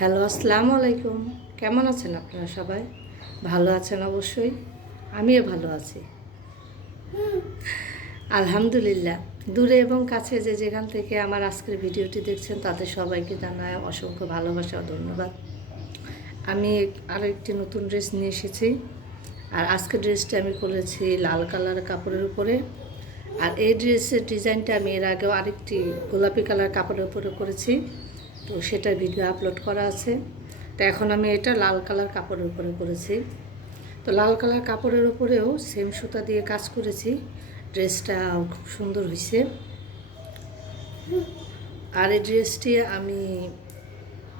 Hello, আসসালামু আলাইকুম। কেমন আছেন আপনারা সবাই? ভালো আছেন অবশ্যই। আমিও ভালো আছি আলহামদুলিল্লাহ। দূরে এবং কাছে যে যেখান থেকে আমার আজকের ভিডিওটি দেখছেন তাদের সবাইকে জানায় অসংখ্য ভালোবাসা ও ধন্যবাদ। আমি আরও একটি নতুন ড্রেস নিয়ে এসেছি। আর আজকের ড্রেসটা আমি করেছি লাল কালার কাপড়ের উপরে। আর এই ড্রেসের ডিজাইনটা আমি এর আগেও আরেকটি গোলাপি কালার কাপড়ের উপরে করেছি, তো সেটার ভিডিও আপলোড করা আছে। তো এখন আমি এটা লাল কালার কাপড়ের উপরে করেছি। তো লাল কালার কাপড়ের উপরেও সেম সুতা দিয়ে কাজ করেছি। ড্রেসটা খুব সুন্দর হয়েছে। আর এই ড্রেসটি আমি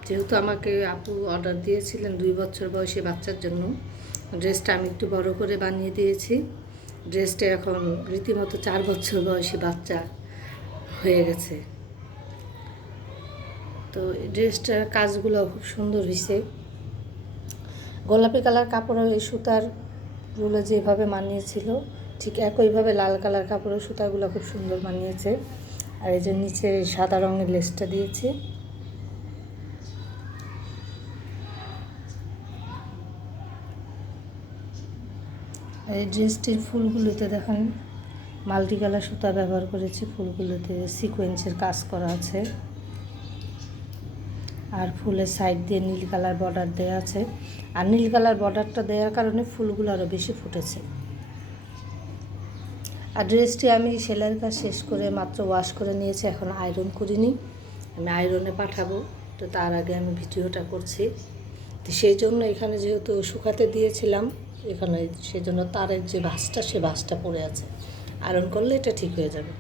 যেহেতু আমাকে আপু অর্ডার দিয়েছিলেন 2 বছর বয়সী বাচ্চার জন্য, ড্রেসটা আমি একটু বড় করে বানিয়ে দিয়েছি। ড্রেসটা এখন রীতিমতো 4 বছর বয়সী বাচ্চা হয়ে গেছে। তো এই ড্রেসটার কাজগুলো খুব সুন্দর হয়েছে। গোলাপি কালার কাপড়ের এই সুতারগুলো যেভাবে মানিয়েছিল ঠিক একইভাবে লাল কালার কাপড়ের সুতাগুলো খুব সুন্দর মানিয়েছে। আর এই যে নিচে সাদা রঙের লেসটা দিয়েছি। এই ড্রেসটির ফুলগুলোতে দেখেন মাল্টি কালার সুতা ব্যবহার করেছি। ফুলগুলোতে সিকোয়েন্সের কাজ করা আছে। আর ফুলের সাইড দিয়ে নীল কালার বর্ডার দেওয়া আছে। আর নীল কালার বর্ডারটা দেওয়ার কারণে ফুলগুলো আরও বেশি ফুটেছে। আর ড্রেসটি আমি সেলাইয়ের কাজ শেষ করে মাত্র ওয়াশ করে নিয়েছি, এখন আয়রন করিনি। আমি আয়রনে পাঠাবো, তো তার আগে আমি ভিডিওটা করছি। তো সেই জন্য এখানে যেহেতু শুকাতে দিয়েছিলাম, এখানে সেই জন্য তারের যে ভাঁজটা সে ভাঁজটা পড়ে আছে। আয়রন করলে এটা ঠিক হয়ে যাবে।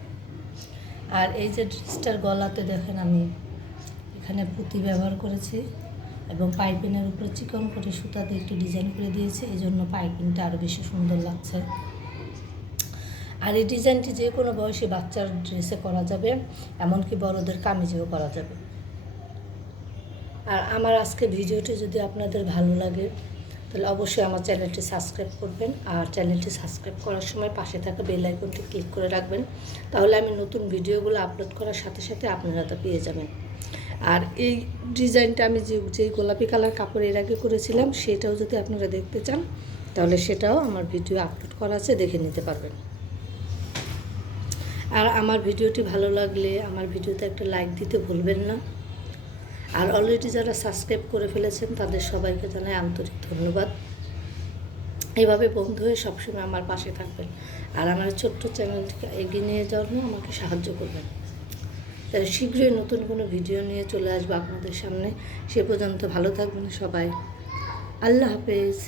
আর এই যে ড্রেসটার গলাতে দেখেন আমি এখানে পুঁতি ব্যবহার করেছি এবং পাইপিনের উপরে চিকন করে সুতা দিয়ে একটু ডিজাইন করে দিয়েছি। এই জন্য পাইপিংটা আরও বেশি সুন্দর লাগছে। আর এই ডিজাইনটি যে কোনো বয়সী বাচ্চার ড্রেসে করা যাবে, এমনকি বড়দের কামিজেও করা যাবে। আর আমার আজকে ভিডিওটি যদি আপনাদের ভালো লাগে তাহলে অবশ্যই আমার চ্যানেলটি সাবস্ক্রাইব করবেন। আর চ্যানেলটি সাবস্ক্রাইব করার সময় পাশে থাকা বেল আইকনটি ক্লিক করে রাখবেন, তাহলে আমি নতুন ভিডিওগুলো আপলোড করার সাথে সাথে আপনারা তা পেয়ে যাবেন। আর এই ডিজাইনটা আমি যেই গোলাপি কালার কাপড় এর আগে করেছিলাম, সেটাও যদি আপনারা দেখতে চান তাহলে সেটাও আমার ভিডিও আপলোড করা আছে, দেখে নিতে পারবেন। আর আমার ভিডিওটি ভালো লাগলে আমার ভিডিওতে একটা লাইক দিতে ভুলবেন না। আর অলরেডি যারা সাবস্ক্রাইব করে ফেলেছেন তাদের সবাইকে জানাই আন্তরিক ধন্যবাদ। এইভাবে বন্ধু হয়ে সবসময় আমার পাশে থাকবেন আর আমার ছোট্ট চ্যানেলটিকে এগিয়ে নিয়ে যাওয়ার জন্য আমাকে সাহায্য করবেন। তাই শীঘ্রই নতুন কোনো ভিডিও নিয়ে চলে আসবো আপনাদের সামনে। সে পর্যন্ত ভালো থাকবেন সবাই। আল্লাহ হাফেজ।